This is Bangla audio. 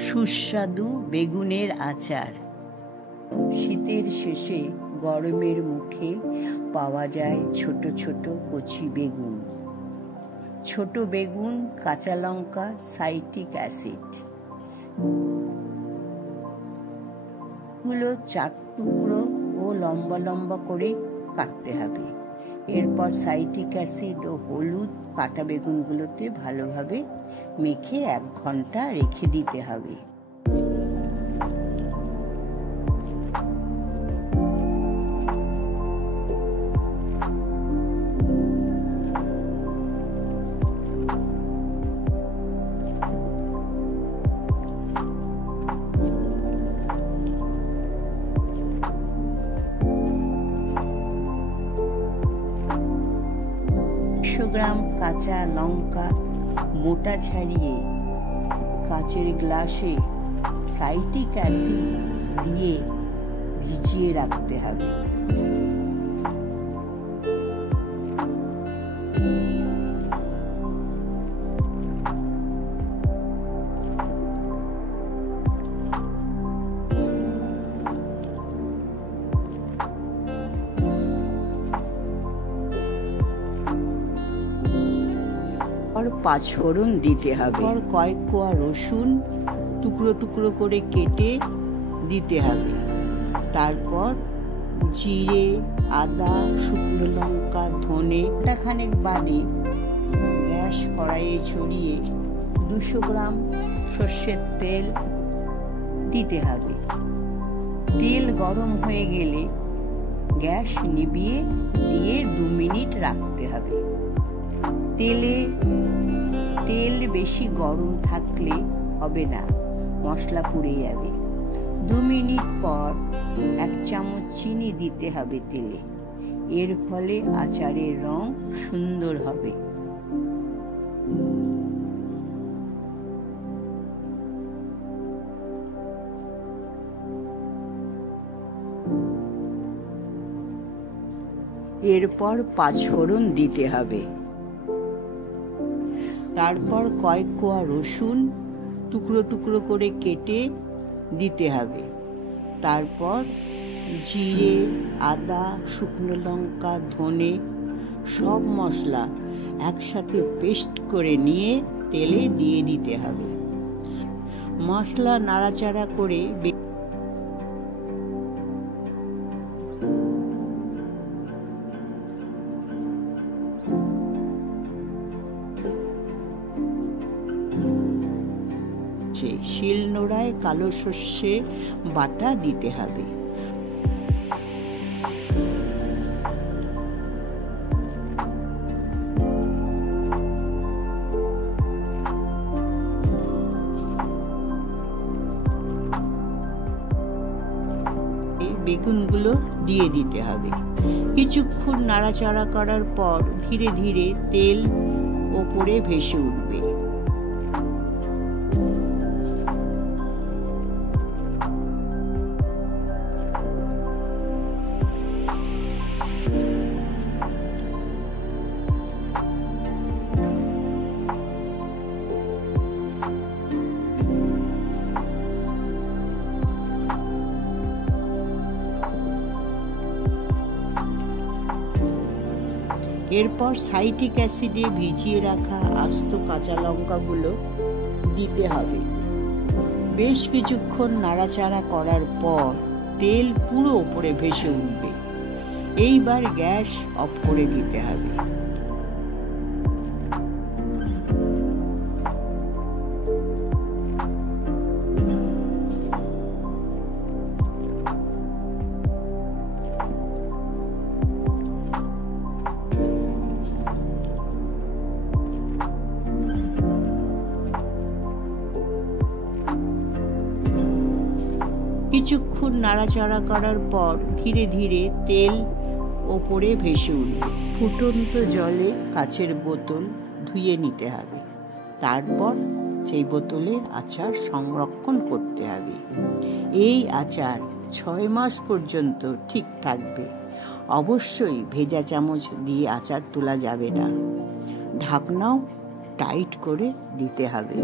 সুস্বাদু বেগুনের আচার। শীতের শেষে গরমের মুখে পাওয়া যায় ছোট ছোট কচি বেগুন। ছোট বেগুন, কাঁচা লঙ্কা, সাইট্রিক অ্যাসিড গুলো 4 টুকরো ও লম্বা লম্বা করে কাটতে হবে। এরপর সাইট্রিক অ্যাসিড ও হলুদ কাটা বেগুনগুলোতে ভালোভাবে মেখে 1 ঘন্টা রেখে দিতে হবে। গ্রাম কাঁচা লঙ্কা মোটা ছাড়িয়ে কাচের গ্লাসে সাইট্রিক অ্যাসিড দিয়ে ভিজিয়ে রাখতে হবে। পাঁচফোড়ন দিতে হবে। কয়েক কোয়া রসুন টুকরো টুকরো করে কেটে দিতে হবে। তারপর জিরে, আদা, শুকনো লঙ্কা, ধনে খানেক বাদে গ্যাস কড়াইয়ে ছড়িয়ে 200 গ্রাম সর্ষের তেল দিতে হবে। তেল গরম হয়ে গেলে গ্যাস নিভিয়ে দিয়ে 2 মিনিট রাখতে হবে। তেল বেশি গরম থাকলে হবে না, মশলা পুড়ে যাবে। 2 মিনিট পর 1 চামচ চিনি দিতে হবে তেলে। এর ফলে আচারের রং সুন্দর হবে। এরপর পাঁচফোড়ন দিতে হবে। তারপর কয়েক কোয়া রসুন টুকরো টুকরো করে কেটে দিতে হবে। তারপর জিরে, আদা, শুকনো লঙ্কা, ধনে সব মশলা একসাথে পেস্ট করে নিয়ে তেলে দিয়ে দিতে হবে। মশলা নাড়াচাড়া করে শিলনোড়ায় কালো সর্ষে বাটা দিতে হবে। বেগুনগুলো দিয়ে দিতে হবে। কিছুক্ষণ নাড়াচাড়া করার পর ধীরে ধীরে তেল ওপরে ভেসে উঠবে। এরপর সাইট্রিক অ্যাসিডে ভিজিয়ে রাখা আস্ত কাঁচা লঙ্কাগুলো দিতে হবে। বেশ কিছুক্ষণ নাড়াচাড়া করার পর তেল পুরো উপরে ভেসে উঠবে। এইবার গ্যাস অফ করে দিতে হবে। কিছুক্ষণ নাড়াচাড়া করার পর ধীরে ধীরে তেল ওপরে ভেসে উঠবে। ফুটন্ত জলে কাচের বোতল ধুয়ে নিতে হবে। তারপর সেই বোতলে আচার সংরক্ষণ করতে হবে। এই আচার 6 মাস পর্যন্ত ঠিক থাকবে। অবশ্যই ভেজা চামচ দিয়ে আচার তোলা যাবে না। ঢাকনাও টাইট করে দিতে হবে।